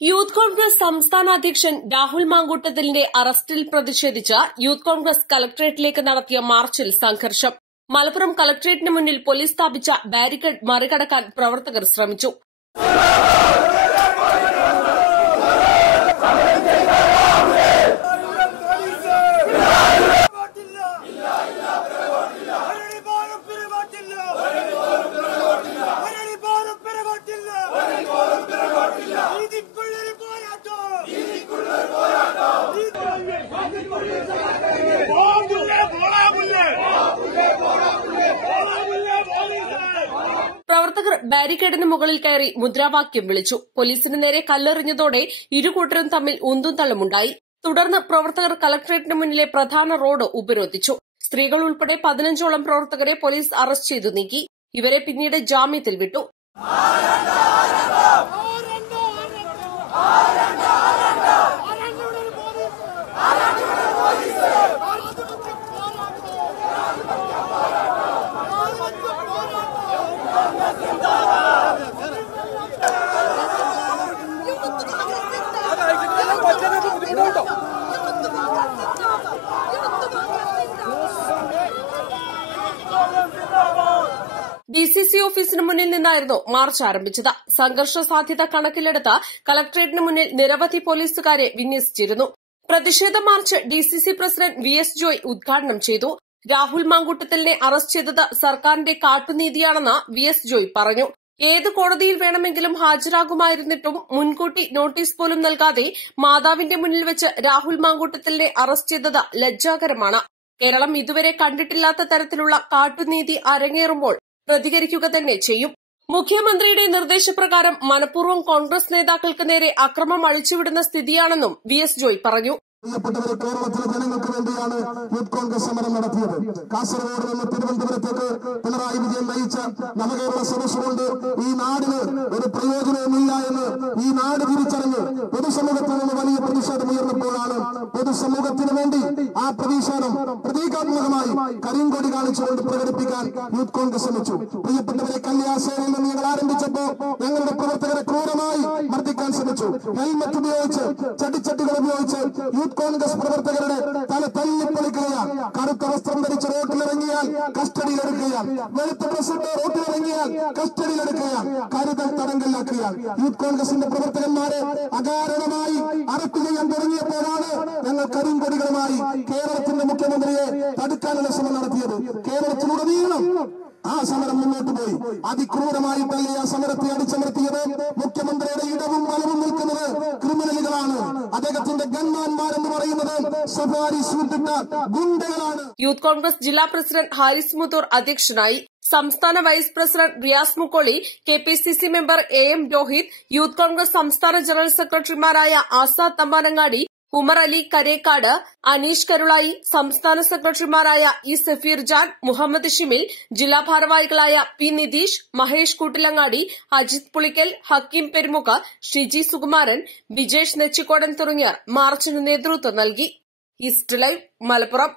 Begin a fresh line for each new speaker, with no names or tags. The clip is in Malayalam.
യൂത്ത് കോൺഗ്രസ് സംസ്ഥാന അധ്യക്ഷൻ രാഹുൽ മാങ്കൂട്ടത്തിലിന്റെ അറസ്റ്റിൽ പ്രതിഷേധിച്ച് യൂത്ത് കോൺഗ്രസ് കലക്ട്രേറ്റിലേക്ക് നടത്തിയ മാർച്ചിൽ സംഘർഷം. മലപ്പുറം കളക്ടറേറ്റിന് മുന്നിൽ പോലീസ് സ്ഥാപിച്ച ബാരിക്കേഡ് മറികടക്കാൻ പ്രവർത്തകർ ശ്രമിച്ചു. പ്രവർത്തകർ ബാരിക്കേഡിന് മുകളിൽ കയറി മുദ്രാവാക്യം വിളിച്ചു. പോലീസിന് നേരെ കല്ലെറിഞ്ഞതോടെ ഇരുകൂട്ടരും തമ്മിൽ ഉന്തും തള്ളുമുണ്ടായി തുടർന്ന് പ്രവർത്തകർ കലക്ടറേറ്റിന് മുന്നിലെ പ്രധാന റോഡ് ഉപരോധിച്ചു. സ്ത്രീകൾ ഉൾപ്പെടെ പതിനഞ്ചോളം പ്രവർത്തകരെ പോലീസ് അറസ്റ്റ് ചെയ്തു നീക്കി. ഇവരെ പിന്നീട് ജാമ്യത്തിൽ വിട്ടു. ഡി സി സി ഓഫീസിന് മുന്നിൽ നിന്നായിരുന്നു മാർച്ച് ആരംഭിച്ചത്. സംഘർഷ സാധ്യത കണക്കിലെടുത്ത് കളക്ടറേറ്റിന് മുന്നിൽ നിരവധി പോലീസുകാരെ വിന്യസിച്ചിരുന്നു. പ്രതിഷേധ march D C C president V S Joy ഉദ്ഘാടനം ചെയ്തു. രാഹുൽ മാങ്കൂട്ടത്തിലിനെ അറസ്റ്റ് ചെയ്തത് സർക്കാരിന്റെ കാട്ടുനീതിയാണെന്ന് വി എസ് ജോയ് പറഞ്ഞു. ഏത് കോടതിയിൽ വേണമെങ്കിലും ഹാജരാകുമായിരുന്നിട്ടും മുൻകൂട്ടി നോട്ടീസ് പോലും നൽകാതെ മാതാവിന്റെ മുന്നിൽ വെച്ച് രാഹുൽ മാങ്കൂട്ടത്തിലിനെ അറസ്റ്റ് ചെയ്തത് ലജ്ജാകരമാണ്. കേരളം ഇതുവരെ കണ്ടിട്ടില്ലാത്ത തരത്തിലുള്ള കാട്ടുനീതി അരങ്ങേറുമ്പോൾ പ്രതികരിക്കുക തന്നെ ചെയ്യും. മുഖ്യമന്ത്രിയുടെ നിർദ്ദേശപ്രകാരം മനഃപൂർവം കോൺഗ്രസ് നേതാക്കൾക്ക് നേരെ അക്രമം അഴിച്ചുവിടുന്ന സ്ഥിതിയാണെന്നും വി എസ് ജോയ് പറഞ്ഞു.
പ്രിയപ്പെട്ടവരെ കേരളത്തിലെ ജനങ്ങൾക്ക് വേണ്ടിയാണ് യൂത്ത് കോൺഗ്രസ് സമരം നടത്തിയത്. കാസർഗോഡ് നിന്ന് തിരുവനന്തപുരത്തേക്ക് പിണറായി വിജയൻ നയിച്ച നവകേരള സദസ് കൊണ്ട് ഈ നാടിന് ഒരു പ്രയോജനവുമില്ല എന്ന് ഈ നാട് തിരിച്ചറിഞ്ഞ് പൊതുസമൂഹത്തിൽ നിന്ന് വലിയ പ്രതിഷേധം ഉയർന്നപ്പോഴാണ് പൊതുസമൂഹത്തിന് വേണ്ടി ആ പ്രതിഷേധം കാണിച്ചുകൊണ്ട് പ്രകടിപ്പിക്കാൻ യൂത്ത് കോൺഗ്രസ് ശ്രമിച്ചു. പ്രിയപ്പെട്ടവരെ കല്യാസേനയിൽ നിന്ന് ഞങ്ങൾ ആരംഭിച്ചപ്പോ ഞങ്ങളുടെ പ്രവർത്തകരെ ക്രൂരമായി മർദ്ദിക്കാൻ ശ്രമിച്ചു. ഹെൽമറ്റ് ഉപയോഗിച്ച് ചട്ടിച്ചട്ടികൾ ഉപയോഗിച്ച് യൂത്ത് കോൺഗ്രസ് പ്രവർത്തകരുടെ തല തല്ലിപ്പൊളിക്കുകയാണ്. കറുത്ത വസ്ത്രം ധരിച്ച് റോട്ടിലിറങ്ങിയാൽ കസ്റ്റഡിയിലെടുക്കുകയാണ്. വെളുത്ത ഡ്രസ്സിട്ട് റോട്ടിലിറങ്ങിയാൽ കസ്റ്റഡിയിലെടുക്കുകയാണ്. കരുതൽ തടങ്കലിലാക്കുകയാണ്. യൂത്ത് കോൺഗ്രസിന്റെ പ്രവർത്തകന്മാരെ അകാരണമായി അറസ്റ്റ് ചെയ്യാൻ തുടങ്ങിയപ്പോഴാണ് ഞങ്ങൾ കരിങ്കൊടികളുമായി കേരളത്തിന്റെ മുഖ്യമന്ത്രിയെ തടുക്കാനുള്ള ശ്രമം നടത്തിയത് കേരളത്തിലുടനീളം ആ സമരം മുന്നോട്ട് പോയി തള്ളിയ സമരത്തെ അടിച്ചമർത്തിയത് മുഖ്യമന്ത്രിയുടെ ഇടവും വലവും നിൽക്കുന്നത് ക്രിമിനലുകളാണ്. അദ്ദേഹത്തിന്റെ ഗൺമാൻമാരെന്ന് പറയുന്നത് സഫാരി സൂട്ടിട്ട ഗുണ്ടകളാണ്.
യൂത്ത് കോൺഗ്രസ് ജില്ലാ പ്രസിഡന്റ് ഹാരിസ് മുത്തൂർ അധ്യക്ഷനായി സംസ്ഥാന vice president Riyas Mukkoli K P C C member A M Rohit youth Congress സംസ്ഥാന ജനറൽ സെക്രട്ടറിമാരായ ആസാദ് തമ്പാനങ്ങാടി ഉമർ അലി കരേക്കാട് അനീഷ് കരുളായി സംസ്ഥാന സെക്രട്ടറിമാരായ ഇ സഫീർ ജാൻ മുഹമ്മദ് ഷിമിൽ ജില്ലാ ഭാരവാഹികളായ പി നിതീഷ് മഹേഷ് കൂട്ടിലങ്ങാടി അജിത് പുളിക്കൽ ഹക്കീം പെരുമുഖ ഷിജി സുകുമാരൻ ബിജേഷ് നെച്ചിക്കോടൻ തുടങ്ങിയവർ മാർച്ചിന് നേതൃത്വം നൽകി. East live Malappuram.